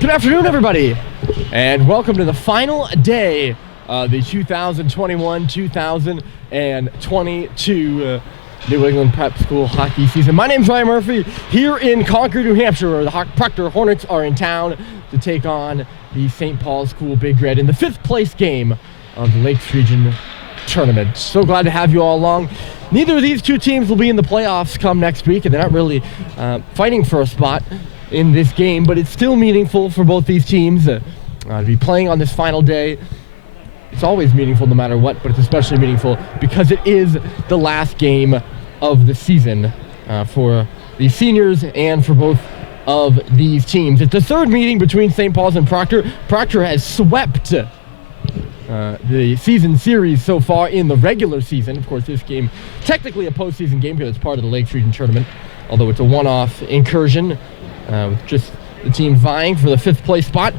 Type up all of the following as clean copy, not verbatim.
Good afternoon, everybody, and welcome to the final day of the 2021-2022 New England Prep School hockey season. My name's Ryan Murphy, here in Concord, New Hampshire, where the Proctor Hornets are in town to take on the St. Paul's School Big Red in the 5th place game of the Lakes Region Tournament. So glad to have you all along. Neither of these two teams will be in the playoffs come next week, and they're not really fighting for a spot in this game, but it's still meaningful for both these teams to be playing on this final day. It's always meaningful no matter what, but it's especially meaningful because it is the last game of the season for the seniors and for both of these teams. It's the third meeting between St. Paul's and Proctor. Proctor has swept the season series so far in the regular season. Of course, this game technically a postseason game because it's part of the Lakes Region Tournament, although it's a one-off incursion with just the team vying for the 5th place spot.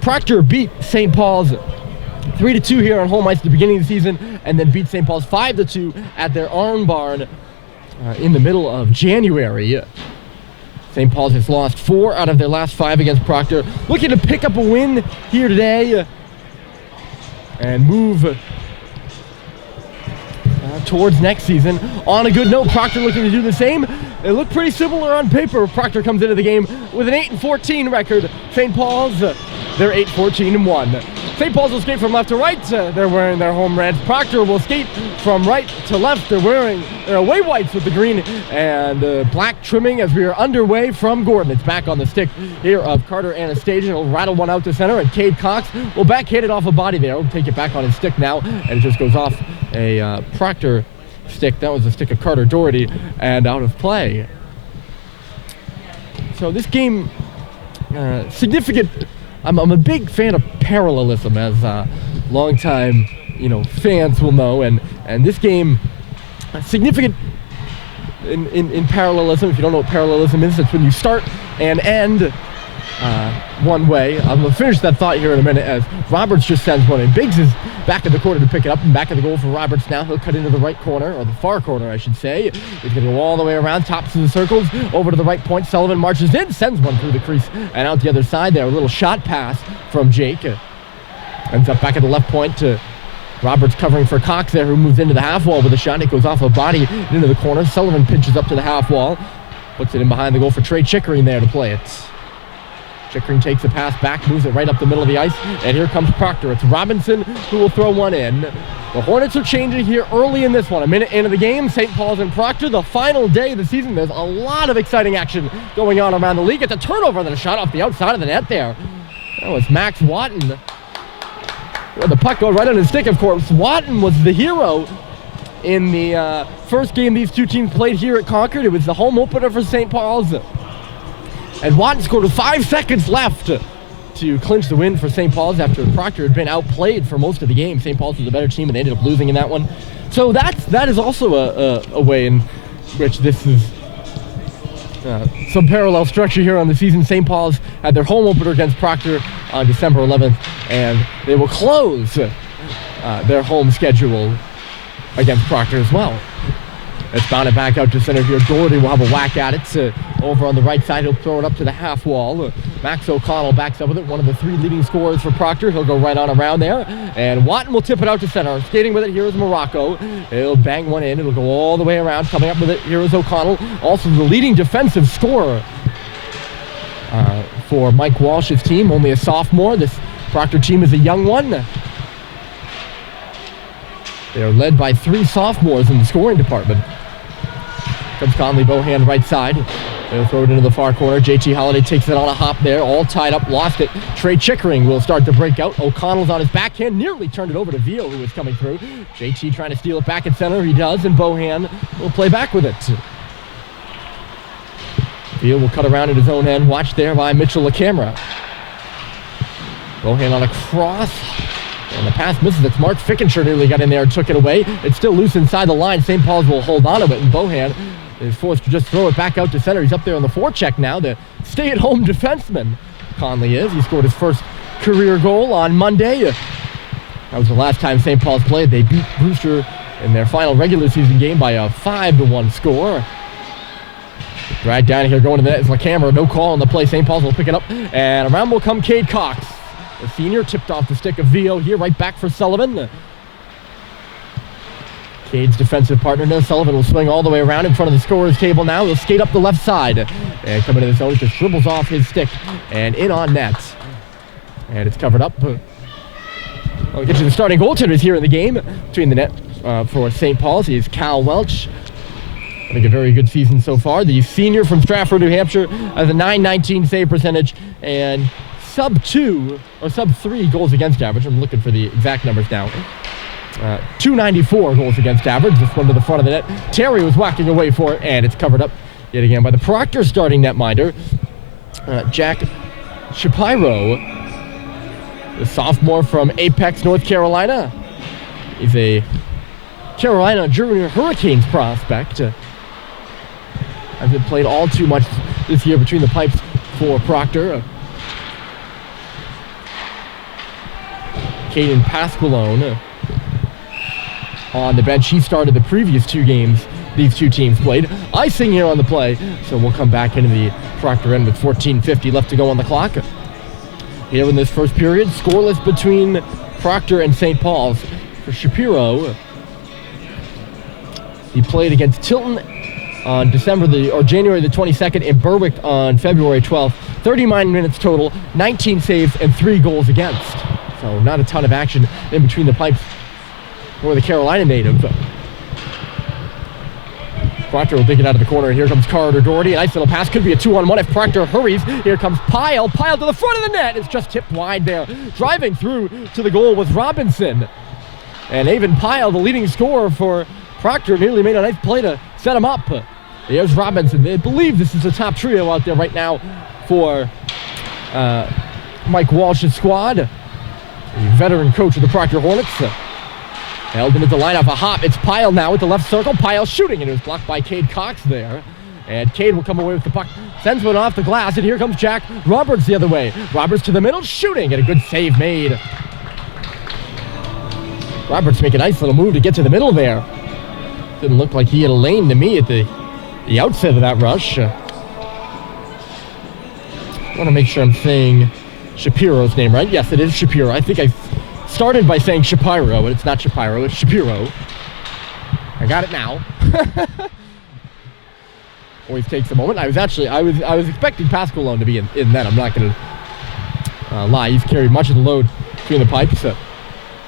Proctor beat St. Paul's 3-2 here on home ice at the beginning of the season, and then beat St. Paul's 5-2 at their Arm Barn in the middle of January. St. Paul's has lost 4 out of their last 5 against Proctor, looking to pick up a win here today and move towards next season. On a good note, Proctor looking to do the same. They look pretty similar on paper. Proctor comes into the game with an 8-14 record. St. Paul's, they're 8-14-1. St. Paul's will skate from left to right. They're wearing their home reds. Proctor will skate from right to left. They're wearing their away whites with the green and black trimming as we are underway from Gordon. It's back on the stick here of Carter Anastasia. He'll rattle one out to center, and Cade Cox will backhand it off a body there. He'll take it back on his stick now, and it just goes off a Proctor stick. That was the stick of Carter Doherty, and out of play. So this game, significant. I'm a big fan of parallelism, as longtime, fans will know, and this game, significant in parallelism. If you don't know what parallelism is, it's when you start and end one way. I'm going to finish that thought here in a minute as Roberts just sends one in. Biggs is back in the corner to pick it up, and back of the goal for Roberts now. He'll cut into the right corner, or the far corner, I should say. He's going to go all the way around, tops of the circles, over to the right point. Sullivan marches in, sends one through the crease, and out the other side there. A little shot pass from Jake. Ends up back at the left point to Roberts covering for Cox there, who moves into the half wall with a shot. It goes off a body into the corner. Sullivan pinches up to the half wall, puts it in behind the goal for Trey Chickering there to play it. Chickering takes the pass back, moves it right up the middle of the ice, and here comes Proctor. It's Robinson who will throw one in. The Hornets are changing here early in this one. A minute into the game, St. Paul's and Proctor, the final day of the season. There's a lot of exciting action going on around the league. It's a turnover, then a shot off the outside of the net there. That was Max Watton. Well, the puck goes right on his stick, of course. Watton was the hero in the first game these two teams played here at Concord. It was the home opener for St. Paul's. And Watton scored with 5 seconds left to clinch the win for St. Paul's after Proctor had been outplayed for most of the game. St. Paul's was a better team, and they ended up losing in that one. So that is also a way in which this is some parallel structure here on the season. St. Paul's had their home opener against Proctor on December 11th, and they will close their home schedule against Proctor as well. It's bounded back out to center here. Doherty will have a whack at it. Over on the right side, he'll throw it up to the half wall. Max O'Connell backs up with it, one of the 3 leading scorers for Proctor. He'll go right on around there. And Watton will tip it out to center. Skating with it, here is Morocco. He'll bang one in. It'll go all the way around. Coming up with it, here is O'Connell. Also the leading defensive scorer for Mike Walsh's team. Only a sophomore. This Proctor team is a young one. They are led by 3 sophomores in the scoring department. Comes Conley Bohan right side. They'll throw it into the far corner. JT Holiday takes it on a hop there. All tied up, lost it. Trey Chickering will start to break out. O'Connell's on his backhand. Nearly turned it over to Veal, who was coming through. JT trying to steal it back at center. He does, and Bohan will play back with it. Veal will cut around at his own end. Watched there by Mitchell LaCamera. Bohan on a cross. And the pass misses. It's Mark Fickenshire nearly got in there and took it away. It's still loose inside the line. St. Paul's will hold on to it, and Bohan is forced to just throw it back out to center. He's up there on the forecheck now, the stay-at-home defenseman. Conley is. He scored his first career goal on Monday. That was the last time St. Paul's played. They beat Brewster in their final regular season game by a 5-1 score. Dragged down here, going to the net is the camera. No call on the play. St. Paul's will pick it up, and around will come Cade Cox. The senior tipped off the stick of Vio here, right back for Sullivan. Cade's defensive partner there. Sullivan will swing all the way around in front of the scorer's table now. He'll skate up the left side. And coming to the zone, just dribbles off his stick and in on net. And it's covered up. I'll get you the starting goaltenders here in the game. Between the net for St. Paul's, he is Cal Welch. I think a very good season so far. The senior from Stratford, New Hampshire, has a .919 save percentage and sub-2 or sub-3 goals against average. I'm looking for the exact numbers now. 294 goals against average. This one to the front of the net. Terry was whacking away for it, and it's covered up yet again by the Proctor starting netminder, Jack Shapiro, the sophomore from Apex, North Carolina. He's a Carolina Junior Hurricanes prospect. Hasn't played all too much this year between the pipes for Proctor. Caden Pasqualone on the bench. He started the previous 2 games these 2 teams played. Icing here on the play, so we'll come back into the Proctor end with 14:50 left to go on the clock. Here in this first period, scoreless between Proctor and St. Paul's. For Shapiro, he played against Tilton on January the 22nd, and Berwick on February 12th. 39 minutes total, 19 saves, and 3 goals against. So not a ton of action in between the pipes for the Carolina native. Proctor will dig it out of the corner, and here comes Carter Doherty. A nice little pass, could be a 2-on-1 if Proctor hurries. Here comes Pyle to the front of the net. It's just tipped wide there. Driving through to the goal was Robinson. And Avon Pyle, the leading scorer for Proctor, nearly made a nice play to set him up. There's Robinson. They believe this is the top trio out there right now for Mike Walsh's squad. The veteran coach of the Proctor Hornets. Held into the lineup, a hop. It's Pyle now with the left circle. Pyle shooting, and it was blocked by Cade Cox there. And Cade will come away with the puck. Sends one off the glass, and here comes Jack Roberts the other way. Roberts to the middle, shooting, and a good save made. Roberts make a nice little move to get to the middle there. Didn't look like he had a lane to me at the outset of that rush. I want to make sure I'm saying Shapiro's name right. Yes, it is Shapiro. I think I started by saying Shapiro, but it's not Shapiro, it's Shapiro. I got it now. Always takes a moment. I was expecting Pasqualone to be in that. I'm not going to lie. He's carried much of the load between the pipes.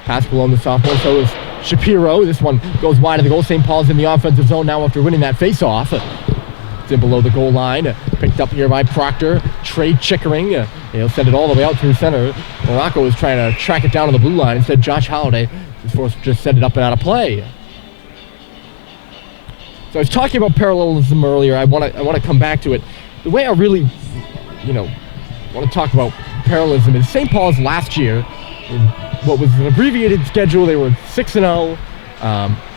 Pasqualone, the sophomore, so is Shapiro. This one goes wide of the goal. St. Paul's in the offensive zone now after winning that face-off. It's in below the goal line. Picked up here by Proctor. Trey Chickering. He'll send it all the way out through center. Morocco is trying to track it down on the blue line. Instead, Josh Halliday is forced to just send it up and out of play. So I was talking about parallelism earlier. I want to come back to it. The way I really, want to talk about parallelism is St. Paul's last year, in what was an abbreviated schedule. They were 6-0.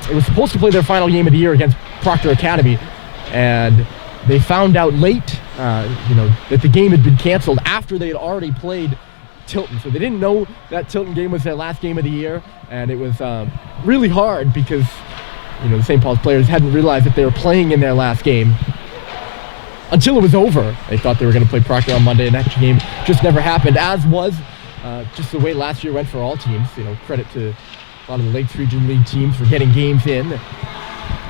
It was supposed to play their final game of the year against Proctor Academy, and they found out late, that the game had been canceled after they had already played Tilton. So they didn't know that Tilton game was their last game of the year, and it was really hard because, the St. Paul's players hadn't realized that they were playing in their last game until it was over. They thought they were going to play Proctor on Monday, and that game just never happened, as was just the way last year went for all teams. Credit to a lot of the Lakes Region League teams for getting games in.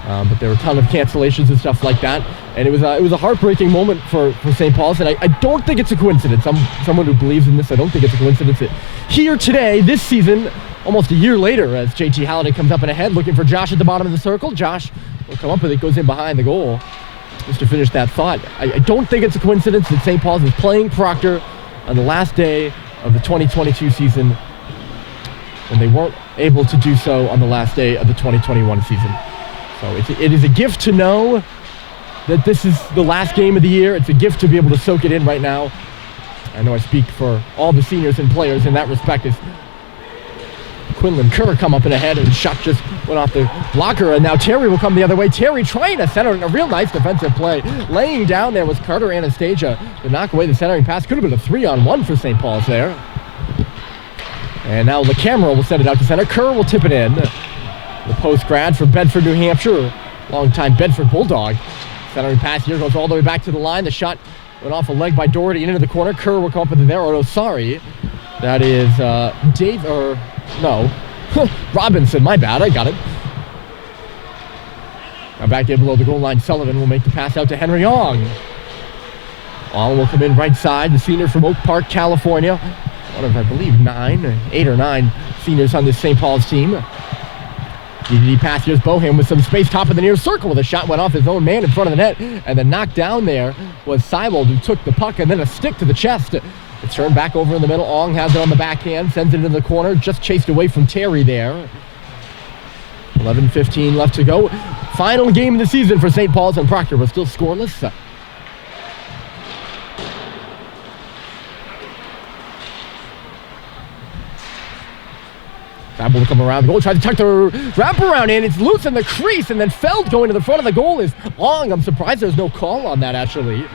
But there were a ton of cancellations and stuff like that. And it was a heartbreaking moment for St. Paul's. And I don't think it's a coincidence. I'm someone who believes in this. I don't think it's a coincidence that here today, this season, almost a year later, as JT Halliday comes up and ahead, looking for Josh at the bottom of the circle. Josh will come up with it, goes in behind the goal. Just to finish that thought, I don't think it's a coincidence that St. Paul's is playing Proctor on the last day of the 2022 season, and they weren't able to do so on the last day of the 2021 season. So it is a gift to know that this is the last game of the year. It's a gift to be able to soak it in right now. I know I speak for all the seniors and players in that respect. As Quinlan Kerr come up and ahead, and shot just went off the blocker, and now Terry will come the other way. Terry trying to center in a real nice defensive play. Laying down there was Carter Anastasia to knock away the centering pass. Could have been a 3-on-1 for St. Paul's there. And now the camera will send it out to center. Kerr will tip it in. The post grad from Bedford, New Hampshire, longtime Bedford Bulldog. Centering pass here goes all the way back to the line. The shot went off a leg by Doherty into the corner. Kerr will come up with it there. Oh, no, sorry. That is Dave, or no. Robinson, my bad. I got it. Now back there below the goal line. Sullivan will make the pass out to Henry Ong. Ong will come in right side. The senior from Oak Park, California. One of, I believe, 8 or 9 seniors on this St. Paul's team. DDD pass, here's Bohan with some space, top of the near circle, with a shot went off his own man in front of the net, and the knock down there was Seibold, who took the puck, and then a stick to the chest. It's turned back over in the middle. Ong has it on the backhand, sends it into the corner, just chased away from Terry there. 11:15 left to go. Final game of the season for St. Paul's, and Proctor was still scoreless. Seibold will come around the goal, tries to tuck the wraparound in. It's loose in the crease, and then Feld going to the front of the goal is Ong. I'm surprised there's no call on that, actually.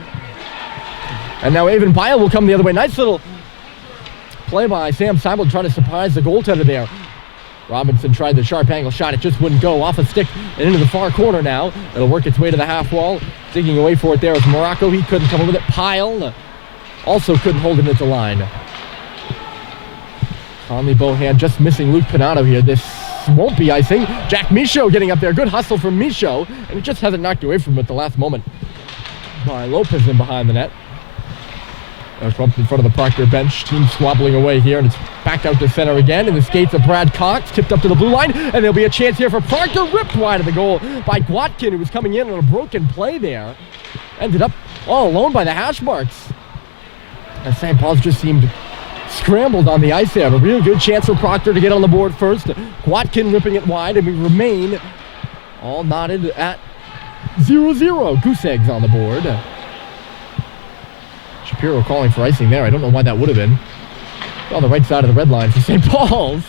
And now Avon Pyle will come the other way. Nice little play by Sam Seibold trying to surprise the goaltender there. Robinson tried the sharp angle shot. It just wouldn't go. Off a stick and into the far corner now. It'll work its way to the half wall. Digging away for it there is Morocco. He couldn't come up with it. Pyle also couldn't hold it at the line. Conley Bohan just missing Luke Pinato here. This won't be icing. Jack Michaud getting up there. Good hustle from Michaud. And it just hasn't knocked away from him at the last moment by Lopez in behind the net. Trump in front of the Proctor bench. Team squabbling away here, and it's back out to center again. In the skates of Brad Cox, tipped up to the blue line, and there'll be a chance here for Proctor. Ripped wide of the goal by Gwatkin, who was coming in on a broken play there. Ended up all alone by the hash marks. And St. Paul's just seemed scrambled on the ice there. A real good chance for Proctor to get on the board first. Gwatkin ripping it wide, and we remain all knotted at 0-0. Goose eggs on the board. Shapiro calling for icing there. I don't know why that would have been. On the right side of the red line for St. Paul's.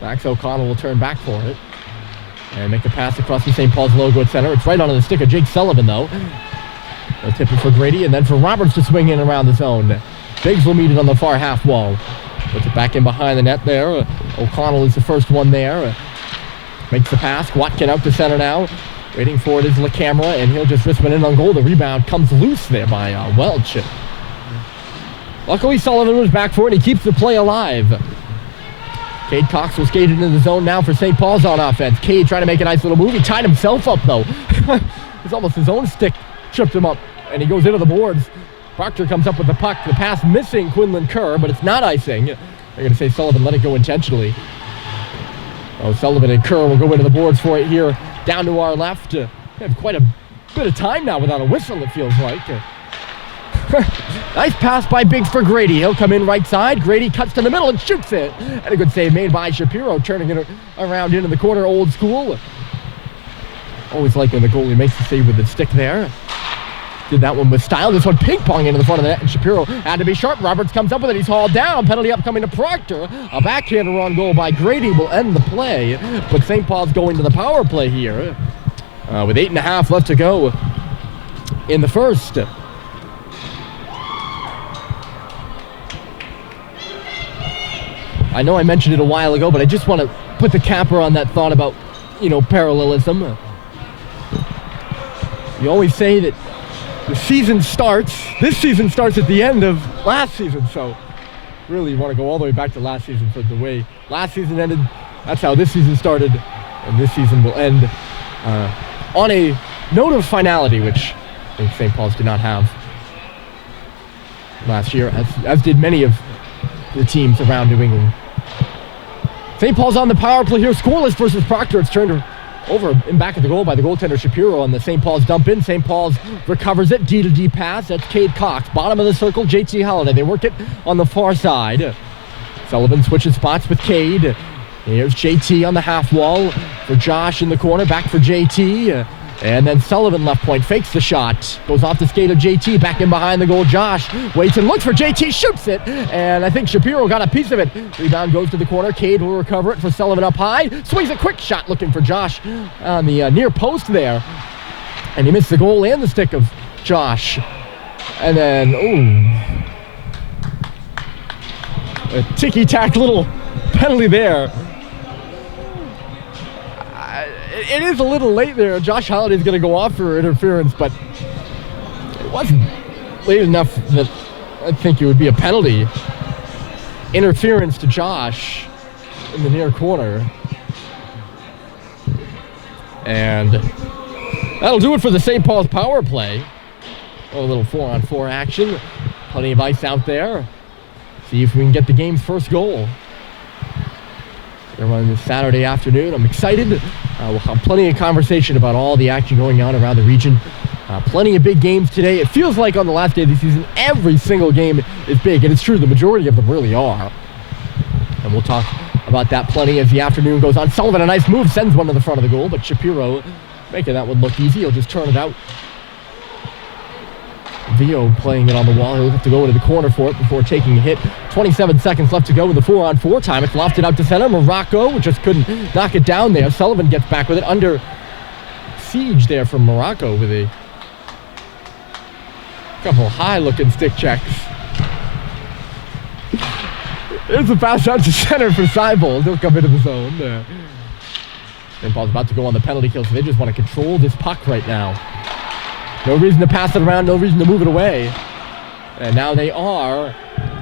Max O'Connell will turn back for it and make a pass across the St. Paul's logo at center. It's right onto the stick of Jake Sullivan, though. They'll tip it for Grady, and then for Roberts to swing in around the zone. Biggs will meet it on the far half wall. Puts it back in behind the net there. O'Connell is the first one there. Makes the pass. Gwatkin out to center now. Waiting for it is LaCamera, and he'll just risk one in on goal. The rebound comes loose there by Welch. Luckily, Sullivan was back for it. He keeps the play alive. Cade Cox will skate into the zone now for St. Paul's on offense. Cade trying to make a nice little move. He tied himself up, though. It's almost his own stick tripped him up, and he goes into the boards. Proctor comes up with the puck. The pass missing Quinlan Kerr, but it's not icing. They're going to say Sullivan let it go intentionally. Oh, Sullivan and Kerr will go into the boards for it here. Down to our left. We have quite a bit of time now without a whistle, it feels like. Nice pass by Biggs for Grady. He'll come in right side. Grady cuts to the middle and shoots it. And a good save made by Shapiro, turning it around into the corner, old school. Always like when the goalie makes the save with the stick there. Did that one with style. This one ping-pong into the front of the net, and Shapiro had to be sharp. Roberts comes up with it. He's hauled down. Penalty upcoming to Proctor. A backhander on goal by Grady will end the play. But St. Paul's going to the power play here with 8.5 left to go in the first. I know I mentioned it a while ago, but I just want to put the capper on that thought about, parallelism. You always say that this season starts at the end of last season, so really you want to go all the way back to last season for the way last season ended. That's how this season started, and this season will end on a note of finality, which I think St. Paul's did not have last year, as did many of the teams around New England. St. Paul's on the power play here, scoreless versus Proctor. It's turned over in back of the goal by the goaltender Shapiro on the St. Paul's dump in. St. Paul's recovers it. D-to-D pass. That's Cade Cox. Bottom of the circle, JT Holliday. They work it on the far side. Sullivan switches spots with Cade. Here's JT on the half wall for Josh in the corner. Back for JT. And then Sullivan left point, fakes the shot. Goes off the skate of JT, back in behind the goal. Josh waits and looks for JT, shoots it. And I think Shapiro got a piece of it. Rebound goes to the corner. Cade will recover it for Sullivan up high. Swings a quick shot looking for Josh on the near post there. And he missed the goal and the stick of Josh. And then, a ticky-tack little penalty there. it is a little late there. Josh Holiday's going to go off for interference, but it wasn't late enough that I think it would be a penalty. Interference to Josh in the near corner. And that'll do it for the St. Paul's power play. A little 4-on-4 action. Plenty of ice out there. See if we can get the game's first goal. We're on this Saturday afternoon. I'm excited. We'll have plenty of conversation about all the action going on around the region. Plenty of big games today. It feels like on the last day of the season, every single game is big. And it's true, the majority of them really are. And we'll talk about that plenty as the afternoon goes on. Sullivan, a nice move, sends one to the front of the goal, but Shapiro making that one look easy. He'll just turn it out. Vio playing it on the wall. He'll have to go into the corner for it before taking a hit. 27 seconds left to go in the 4-on-4 time. It's lofted out to center. Morocco just couldn't knock it down there. Sullivan gets back with it under siege there from Morocco with a couple high-looking stick checks. There's a pass out to center for Seibold. He'll come into the zone. St. Paul's about to go on the penalty kill, so they just want to control this puck right now. No reason to pass it around, no reason to move it away. And now they are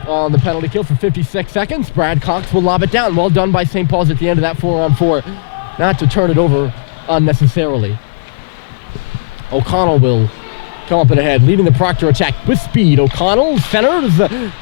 on the penalty kill for 56 seconds. Brad Cox will lob it down. Well done by St. Paul's at the end of that 4-on-4. Not to turn it over unnecessarily. O'Connell will come up and ahead, leading the Proctor attack with speed. O'Connell centers.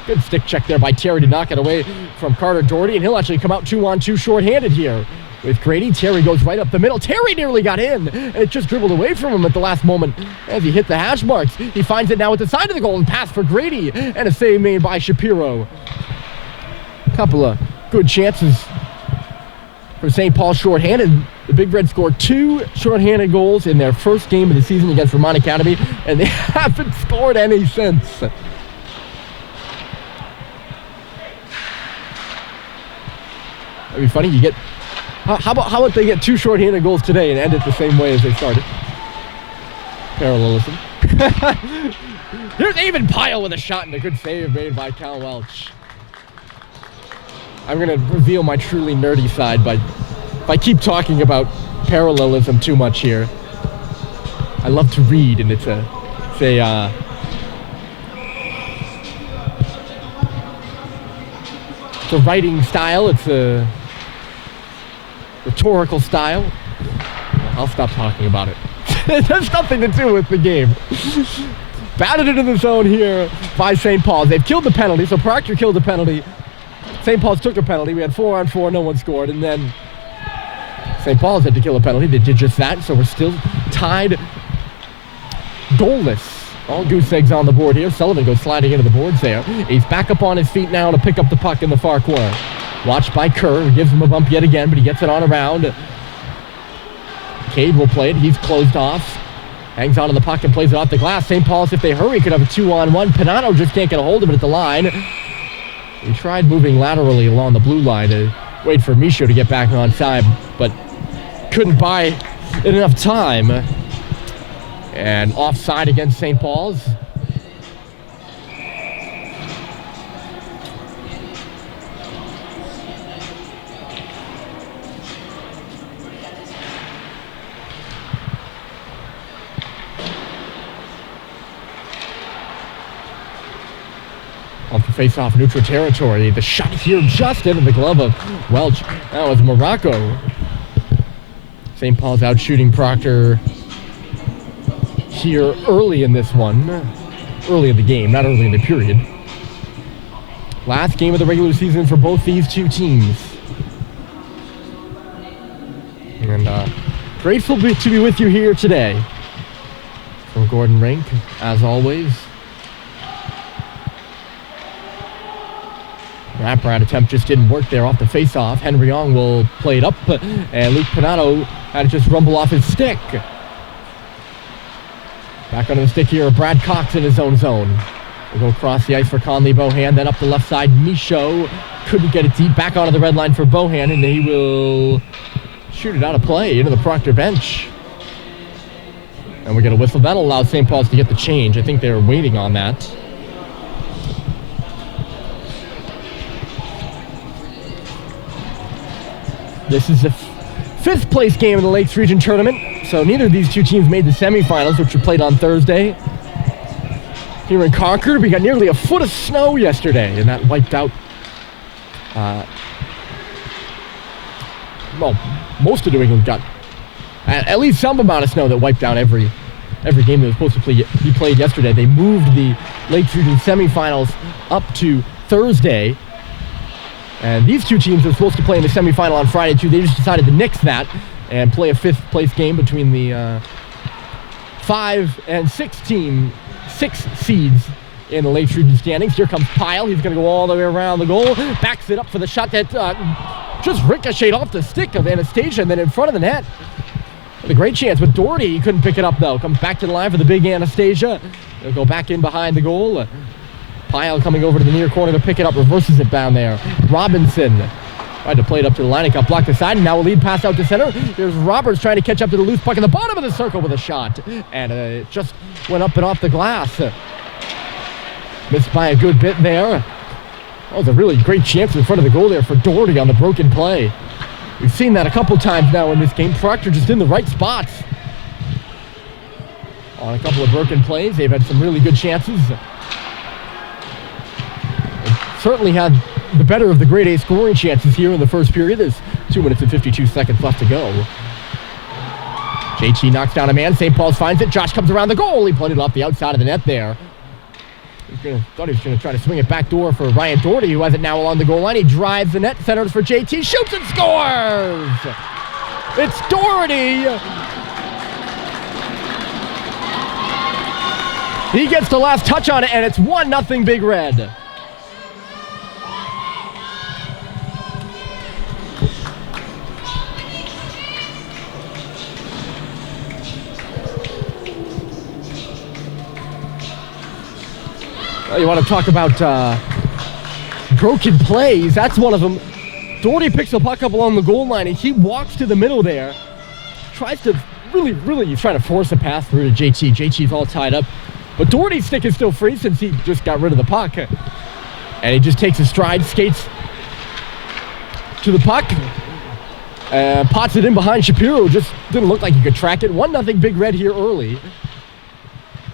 Good stick check there by Terry to knock it away from Carter Doherty, and he'll actually come out 2-on-2 short-handed here with Grady. Terry goes right up the middle. Terry nearly got in, and it just dribbled away from him at the last moment as he hit the hash marks. He finds it now at the side of the goal and pass for Grady, and a save made by Shapiro. A couple of good chances for St. Paul short-handed. The Big Red scored 2 short-handed goals in their first game of the season against Vermont Academy, and they haven't scored any since. That'd be funny. You get how about they get 2 short-handed goals today and end it the same way as they started? Parallelism. Here's Avon Pyle with a shot and a good save made by Cal Welch. I'm going to reveal my truly nerdy side, but if I keep talking about parallelism too much here, I love to read, and it's a writing style, it's a rhetorical style. I'll stop talking about it. It has nothing to do with the game. Batted into the zone here by St. Paul's. They've killed the penalty, so Proctor killed the penalty. St. Paul's took a penalty. We had 4-on-4, no one scored, and then St. Paul's had to kill a penalty. They did just that, so we're still tied goalless. All goose eggs on the board here. Sullivan goes sliding into the boards there. He's back up on his feet now to pick up the puck in the far corner. Watched by Kerr, who gives him a bump yet again, but he gets it on around. Cade will play it. He's closed off. Hangs onto the puck and plays it off the glass. St. Paul's, if they hurry, could have a 2-on-1. Panato just can't get a hold of it at the line. He tried moving laterally along the blue line to wait for Michaud to get back on time, but couldn't buy it enough time. And offside against St. Paul's. Off the face-off neutral territory. The shot here just into the glove of Welch. That was Morocco. St. Paul's out shooting Proctor here early in this one. Early in the game, not early in the period. Last game of the regular season for both these two teams. And grateful to be with you here today. From Gordon Rink, as always. Wraparound attempt just didn't work there off the face-off. Henry Young will play it up, and Luke Panato had to just rumble off his stick. Back onto the stick here, Brad Cox in his own zone. We'll go across the ice for Conley Bohan, then up the left side, Michaud couldn't get it deep. Back onto the red line for Bohan, and he will shoot it out of play into the Proctor bench. And we get a whistle. That'll allow St. Paul's to get the change. I think they were waiting on that. This is the fifth place game in the Lakes Region Tournament. So neither of these two teams made the semifinals, which were played on Thursday. Here in Concord, we got nearly a foot of snow yesterday, and that wiped out, well, most of New England got at least some amount of snow that wiped out every game that was supposed to be played yesterday. They moved the Lakes Region semifinals up to Thursday. And these two teams were supposed to play in the semifinal on Friday too. They just decided to nix that and play a fifth place game between the 5 and 6 seeds in the Lakes Region standings. Here comes Pyle. He's going to go all the way around the goal. Backs it up for the shot that just ricocheted off the stick of Anastasia and then in front of the net. With a great chance with Doherty. He couldn't pick it up though. Comes back to the line for the big Anastasia. They'll go back in behind the goal. Pyle coming over to the near corner to pick it up, reverses it down there. Robinson tried to play it up to the line. It got blocked aside, and now a lead pass out to center. There's Roberts trying to catch up to the loose puck in the bottom of the circle with a shot. And it just went up and off the glass. Missed by a good bit there. That was a really great chance in front of the goal there for Doherty on the broken play. We've seen that a couple times now in this game. Proctor just in the right spots on a couple of broken plays. They've had some really good chances. Certainly had the better of the grade A scoring chances here in the first period. There's 2 minutes and 52 seconds left to go. JT knocks down a man. St. Paul's finds it. Josh comes around the goal. He put it off the outside of the net there. Thought he was going to try to swing it back door for Ryan Doherty, who has it now along the goal line. He drives the net, centers for JT, shoots and scores! It's Doherty! He gets the last touch on it, and it's 1-0 Big Red. You want to talk about broken plays? That's one of them. Doherty picks the puck up along the goal line, and he walks to the middle there. Tries to really try to force a pass through to JT. JT's all tied up. But Doherty's stick is still free since he just got rid of the puck. And he just takes a stride, skates to the puck, and pots it in behind Shapiro. Just didn't look like he could track it. 1-0 Big Red here early.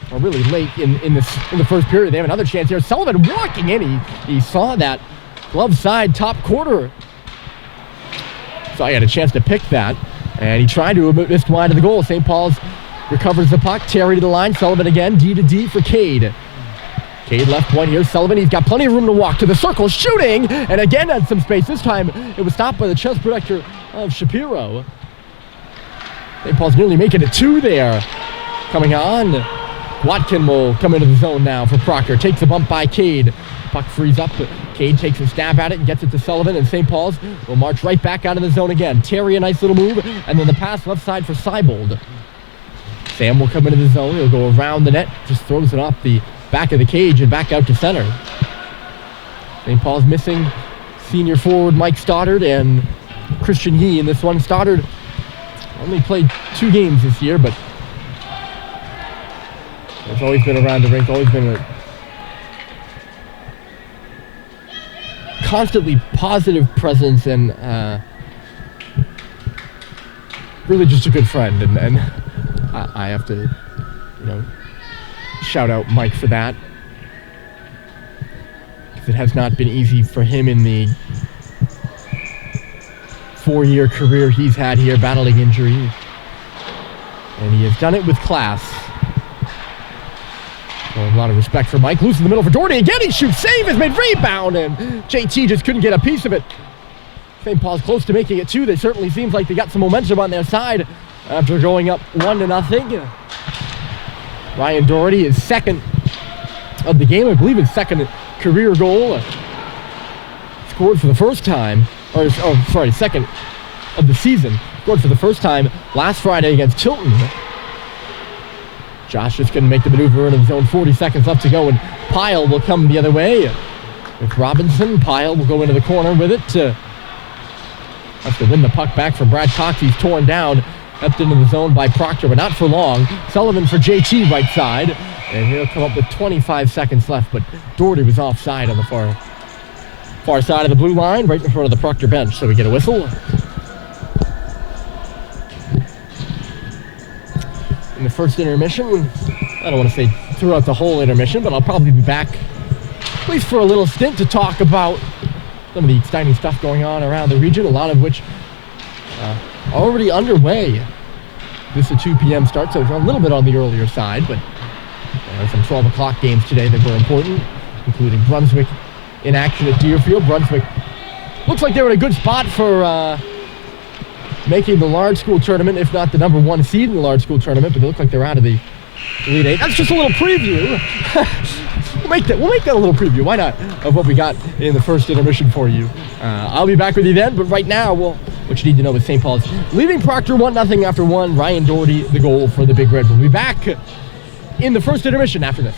Or really late in the first period. They have another chance here. Sullivan walking in. He saw that glove side top corner. So he had a chance to pick that. And he tried to miss wide of the goal. St. Paul's recovers the puck. Terry to the line. Sullivan again. D to D for Cade. Cade left point here. Sullivan, he's got plenty of room to walk to the circle. Shooting! And again had some space. This time it was stopped by the chest protector of Shapiro. St. Paul's nearly making it 2 there. Coming on. Watkin will come into the zone now for Proctor. Takes a bump by Cade. Puck frees up. Cade takes a stab at it and gets it to Sullivan, and St. Paul's will march right back out of the zone again. Terry, a nice little move, and then the pass left side for Seibold. Sam will come into the zone. He'll go around the net, just throws it off the back of the cage and back out to center. St. Paul's missing senior forward Mike Stoddard and Christian Yee in this one. Stoddard only played 2 games this year, but has always been around the rink, always been a constantly positive presence and really just a good friend. And I have to, shout out Mike for that. It has not been easy for him in the 4-year career he's had here, battling injury. And he has done it with class. A lot of respect for Mike. Loose in the middle for Doherty. Again, he shoots. Save is made. Rebound. And JT just couldn't get a piece of it. St. Paul's close to making it 2. They certainly seems like they got some momentum on their side after going up 1-0. Ryan Doherty is second of the game. I believe his second career goal. Scored for the first time. Second of the season. Scored for the first time last Friday against Tilton. Josh just couldn't make the maneuver into the zone. 40 seconds left to go, and Pyle will come the other way. With Robinson, Pyle will go into the corner with it. Has to win the puck back from Brad Cox. He's torn down. Up into the zone by Proctor, but not for long. Sullivan for JT right side. And he'll come up with 25 seconds left, but Doherty was offside on the far side of the blue line, right in front of the Proctor bench. So we get a whistle. in the first intermission. I don't want to say throughout the whole intermission, but I'll probably be back at least for a little stint to talk about some of the exciting stuff going on around the region, a lot of which already underway. This is a 2 p.m. start, so it's a little bit on the earlier side, but there are some 12 o'clock games today that were important, including Brunswick in action at Deerfield. Brunswick looks like they're in a good spot for making the large school tournament, if not the number 1 seed in the large school tournament, but they look like they're out of the Elite 8. That's just a little preview. We'll make that a little preview. Why not? Of what we got in the first intermission for you. I'll be back with you then, but right now, what you need to know is St. Paul's leading Proctor 1-0 after 1. Ryan Doherty, the goal for the Big Red. We'll be back in the first intermission after this.